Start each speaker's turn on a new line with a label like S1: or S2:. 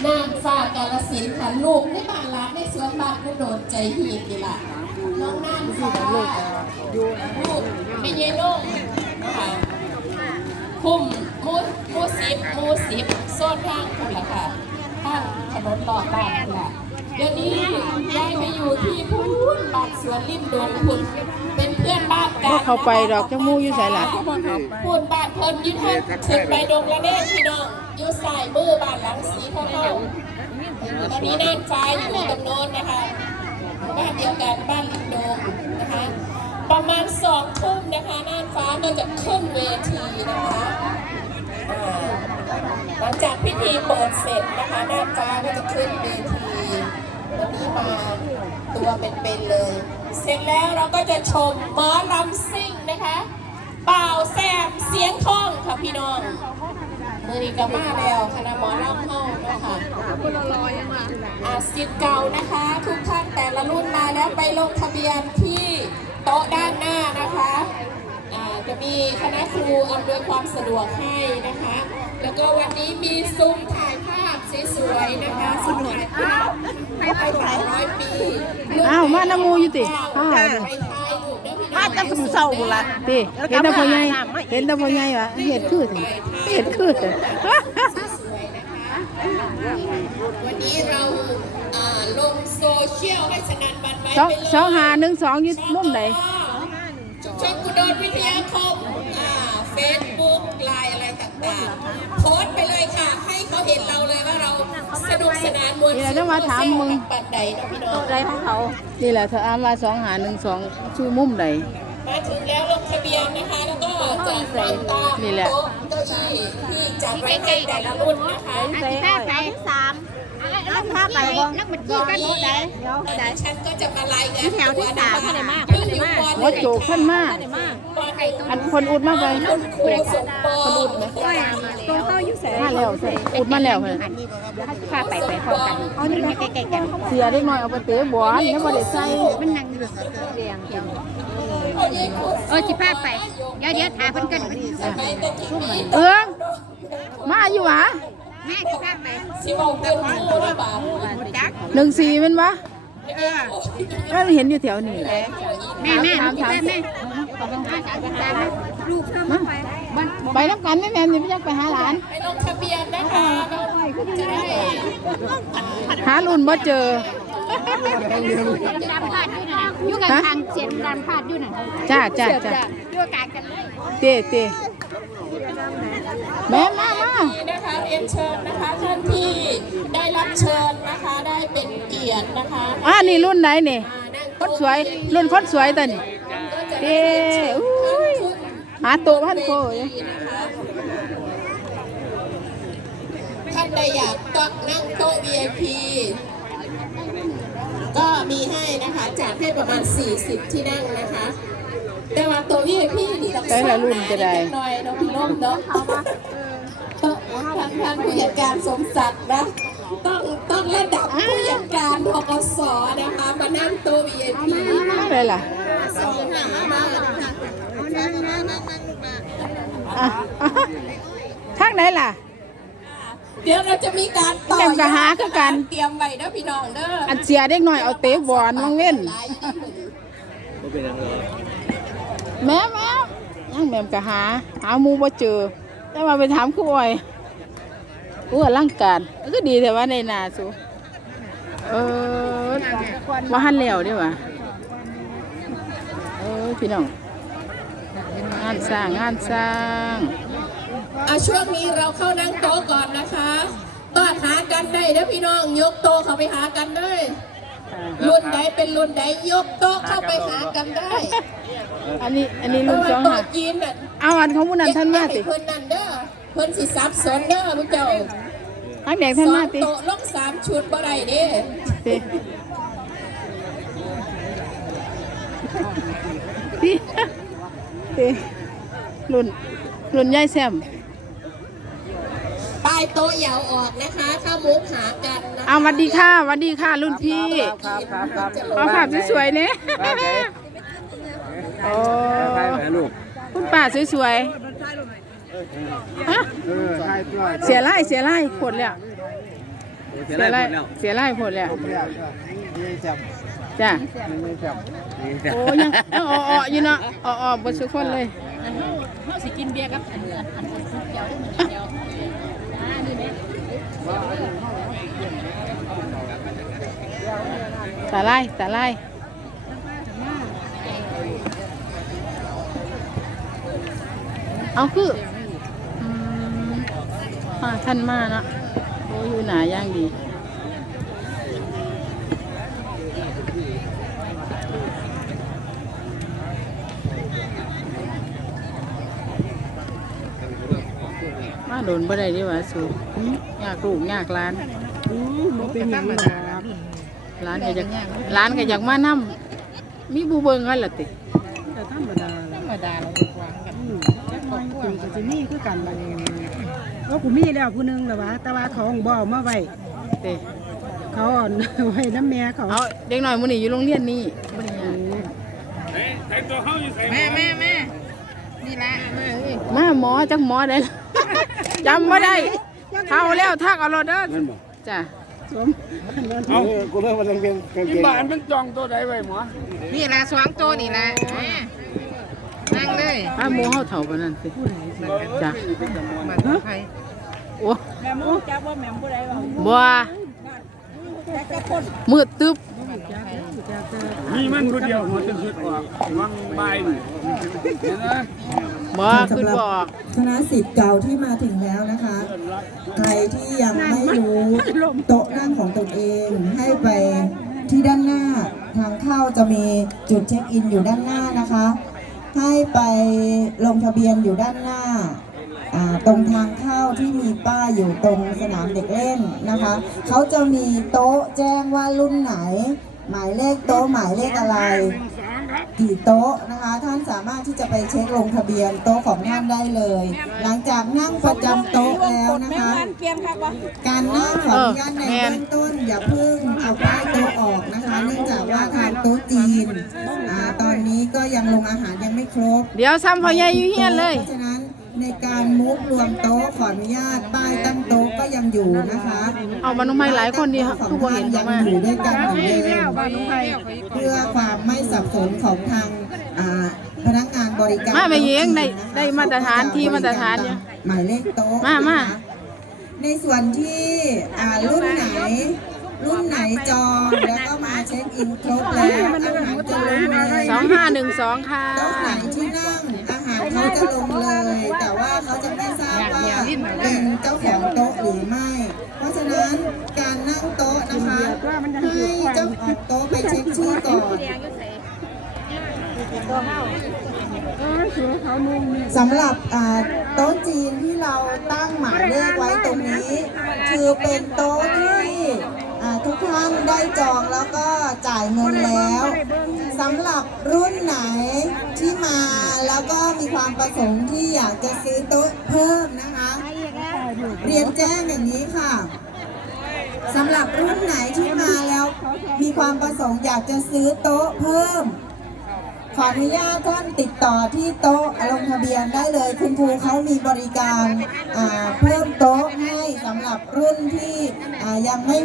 S1: นางฟ้ากาลสินธุ์ค่ะลูกในบ้านรักในสวนบ้านก็โดนใจหีบนี่แหละน้องนางฟ้าลูกไม่เย็นลงค่ะคุ้มมูสิบโซนทางคุณล่ะค่ะทางถนนหลอดบ้านคุณล่ะเดี๋ยวนี้ย้ายไปอยู่ที่พูนบ้านสวนริมดงคุณเป็นเพื่อนบ้านกัน
S2: เขาไปดอกจมูกอยู่ใส่หลัก
S1: พูนบ้านเพิ่นยืนขึ้นไปดงละเน่พี่น้องอยู่สายมือบ้านหลังสีเทาๆตอนนี้น่านฟ้าอยู่ตรงโน้นนะคะบ้านเดียวกันบ้านริมดงนะคะประมาณ2 ทุ่มนะคะน่านฟ้าก็จะขึ้นเวทีนะคะหลังจากพิธีเปิดเสร็จนะคะน่านฟ้าก็จะขึ้นเวทีวันนี้มาตัวเป็นๆเลย เสร็จแล้วเราก็จะชมหมอลำซิ่งนะคะเป่าแซมเสียงทองค่ะพี่น้องมือนี้ก็มาแล้วคณะหมอลำห้องนะคะสิทธิ์เก่านะคะทุกท่านแต่ละรุ่นมาแล้วไปลงทะเบียนที่โต๊ะด้านหน้านะคะจะมีคณะครูอำนวยความสะดวกให้นะคะแล้วก็วันนี้มีซุ้มถ่ายภาพสวยๆนะคะซุ้มถ่ายภาพไป100 ปี
S2: อ้าวมาน้ำมูอยู่ติ
S3: มาตั้งแต่เช้าละ
S2: ติเห็นตาพ่อใหญ่เห็นตาพ่อใหญ่วะเห็ดคือสิเห็ดคือ
S1: วันนี้เราลงโซเชียลให้สนั่นบันไว้
S2: 2512อยู่มุมไหน
S1: ช่องกุดรวิทยาคมเฟซบุ๊กไลน์อะไรต่างๆโพสต์ไปเลยค่ะให้เขาเห็นเราเลยว่าเราสนุกสนานมวลซื่น
S2: มาถามมึง
S1: ปัดใดนะพี่น้อง
S2: ใดของเขานี่แหละเธออ้างว่า2512ชื่อมุมใด
S1: มาถึงแล้วลงทะเบียนนะคะแล้วก็จะไปตามโต๊ะเก้าอี้ที่จัดไว้ให้แต่ละรุ่นนะคะ
S3: แล้วพาไปบ่แล้วมันจี้กันหมดเลย
S1: ฉันก็จะมาไล่กัน
S3: แถวที่3ท่านไหนมาก
S2: หัวโจกท่านมากอันคนอุดมากเลย
S1: คนครูสมปอง
S3: ตัวเข้ายุ่งเสร็จ
S2: มาแล้วอุดมาแล้วเลย
S3: พาไปพร้อมกันเอานี่ใกล้ๆกัน
S2: เสียเล็กน้อยเอาไปเตะบอลแล้วบ่ได้ใส่
S3: มันนั่งเรียงกันสิพาไปเดี๋ยวถาเพิ่นกัน
S2: มาอยู่หวะ
S3: แม่สิพาไป
S1: สิบอกเป็นผู้ระบาด
S2: 14มันวะก็เห็นอยู่แถวนี้
S3: แม่ลูกเพิ่ม
S2: ไปน้ำกันแม่นี่พี่จักไปหาหลาน
S1: ไปลงทะเบียนนะคะจะได้
S2: หารุ่นบ่เจอ
S3: ดำพาดอยู่กับทางเสียงดำพาดอยู่น่ะ
S2: จ้า
S3: อยู่กลางกันเลย
S2: เต้แม่มา
S1: นะคะเรียนเชิญนะคะท่านที่ได้รับเชิญนะคะได้เป็นเกียรตินะคะ
S2: นี่รุ่นไหนนี่คนสวยรุ่นคนสวยตัวนี้หาโต๊ะพันโก
S1: ท่านใดอยากต้องนั่งโต๊ะ VIP ก็มีให้นะคะจัดให้ประมาณ40ที่นั่งนะคะแต่ว่าโต๊ะ VIP นี่ต้อง
S2: แต่ละรุ่นจะได้
S1: หน่อยน้องพี่ล้มเนาะทางผู้จัดการสมศักดิ์นะต้องระดับผู้จัดการธกสนะคะมานั่งโต๊ะ VIP
S2: อะไรล่ะทางไหนล่ะ
S1: เดี๋ยวเราจะมีการต่
S2: อหาคือกัน
S1: เตรียมไว้นะพี่น้องเด้อ
S2: อันเสียเด็กหน่อยเอาเตะบอลน้องเว้นแม่ยังแม่ก็หามูบ่เจอแต่ว่าไปถามครูอ้อยร่างการก็ดีแต่ว่าในนาสูว่าหันแล้วดีวะพี่น้องงานสร้าง
S1: ช่วงนี้เราเข้านั่งโต๊ะก่อนนะคะก็หากันได้นะพี่น้องยกโต๊ะเข้าไปหากันได้รุ่นใดเป็นรุ่นใดยกโต๊ะเข้าไปหากันได้
S2: อันนี้รุ่นสองค่ะเอาอันของผู้นั้นท่านมาติ
S1: เพิ่นนั่นเด้อเพิ่นสิซับซ้อนเด้อพวกเจ้า
S2: ทักแดงท่านมาติ
S1: โต๊ะลง3 ชุดบ่ได้เด้
S2: รุ่นยายแซม
S1: ป้ายโต๊ะยาวออกนะคะถ้ามุกหากันนะ
S2: สวัสดีค่ะรุ่นพี่เอาภาพสวยๆเนี่ยโอ้คุณป้าสวยๆเสียไล่ผลเลยเสียไล่ผลแล้วจ้ะโอ้ยังอ่ออยู่เนาะอ่อบนสุกคนเลย
S3: เขาสิกินเบียร์กับอันเดียวนี่ไหม
S2: สาไล่เอาคือท่านมาเนาะโอ้อยู่หนาย่างดีมาโดนบ่ได้ดีว่าสูยากลูกยากร้าน
S4: เป็นธรรมดา
S2: ร้านก็อยากมานำมีบูเบิงกันล่ะติ
S4: แต่ธรรมดา
S3: ธรรมดาเราวางกัน
S4: จักหน่อยคุยกับจิมี่คือกันมาเองว่ากูมีแล้วผู้นึงแล้ววะแต่ว่าเขาบ่เอามาไว้
S2: ติ
S4: เขาอ่อนไว้น้ำแม่เขา
S2: เอาเด็กน้อยมื้อนี้อยู่โรงเรียนนี่บ่ได้ยาก
S3: แม่นี่ละ
S2: มาหมอจักหมอได้ล่ะ จำบ่ได้เท่าแล้วทักเอารถเด้อจ้ะ
S4: สม
S5: เอากูเริ่มมันเป็นที่บ้านมันจองตัวใดไว้หมอ
S3: นี่ละ2ตัวนี่ละนั่งเลย
S2: ถ้าหมูเฮาเฒ่าปานนั้นสิจ้ะ
S3: มันใคร
S2: โอ้
S4: แม่มูจักว่าแม่ผู้ใดว่า
S2: บ่มืดตึ๊บ
S5: มีมันคนเดียวหัวจะคิดออกวังใบนี่เห็นไหม
S2: บ่ขึ้นบ่ออก
S6: คณะศิษย์เก่าที่มาถึงแล้วนะคะ ใครที่ยังไม่รู้โต๊ะนั่งของตนเองให้ไปที่ด้านหน้าทางเข้าจะมีจุดเช็คอินอยู่ด้านหน้านะคะ ให้ไปลงทะเบียนอยู่ด้านหน้าตรงทางเข้าที่มีป้ายอยู่ตรงสนามเด็กเล่นนะคะเขาจะมีโต๊ะแจ้งว่ารุ่นไหน หมายเลขโต๊ะหมายเลขอะไร กี่โต๊ะนะคะท่านสามารถที่จะไปเช็คลงทะเบียนโต๊ะของท่านได้เลย หลังจากนั่งประจำโต๊ะแล้วนะคะการนั่งขออนุญาตในเบื้องต้นอย่าเพิ่งเอาป้ายโต๊ะออกนะคะเนื่องจากว่าทางโต๊ะจีนตอนนี้ก็ยังลงอาหารยังไม่ครบ
S2: เดี๋ยวซ้ำพ่อใหญ่อยู่เฮียนเลย
S6: เพราะฉะนั้นในการมุกรวมโต๊ะขออนุญาตป้ายตั้งโต๊ะก็ยังอยู่นะคะ
S2: เอามาน้องไม้หลายคนดีครับทุกคนเห็น
S6: ยัง
S2: มา
S6: อยู่ด้วยกันเหมือนเดิมเพื่อความไม่สับสนของทางพนักงานบริการ
S2: มาไม่เยียงได้มาตรฐานที่มาตรฐานเนี่ย
S6: หมายเลขโต๊ะ
S2: มา
S6: นะคะในส่วนที่รุ่นไหนจองแล้วก็มาเช็คอินครบแล้วอาหารจะลงเลย
S2: 2512ค่ะ
S6: โต๊ะไหนที่นั่งอาหารเขาจะลงเลย แต่ว่าเขาจะไม่ทราบว่าเป็นเจ้าของโต๊ะหรือไม่ เพราะฉะนั้นการนั่งโต๊ะนะคะให้เจ้าของโต๊ะไปเช็คชื่อก่อนสำหรับโต๊ะจีนที่เราตั้งหมายเลขไว้ตรงนี้ คือเป็นโต๊ะที่ทุกท่านได้จองแล้วก็จ่ายเงินแล้วสำหรับรุ่นไหนที่มาแล้วก็มีความประสงค์ที่อยากจะซื้อโต๊ะเพิ่มนะคะเรียนแจ้งอย่างนี้ค่ะสำหรับรุ่นไหนที่มาแล้วมีความประสงค์อยากจะซื้อโต๊ะเพิ่มขออนุญาตท่านติดต่อที่โต๊ะลงทะเบียนได้เลยคุณครูเขามีบริการเพิ่มโต๊ะให้สำหรับรุ่นที่ยังไม่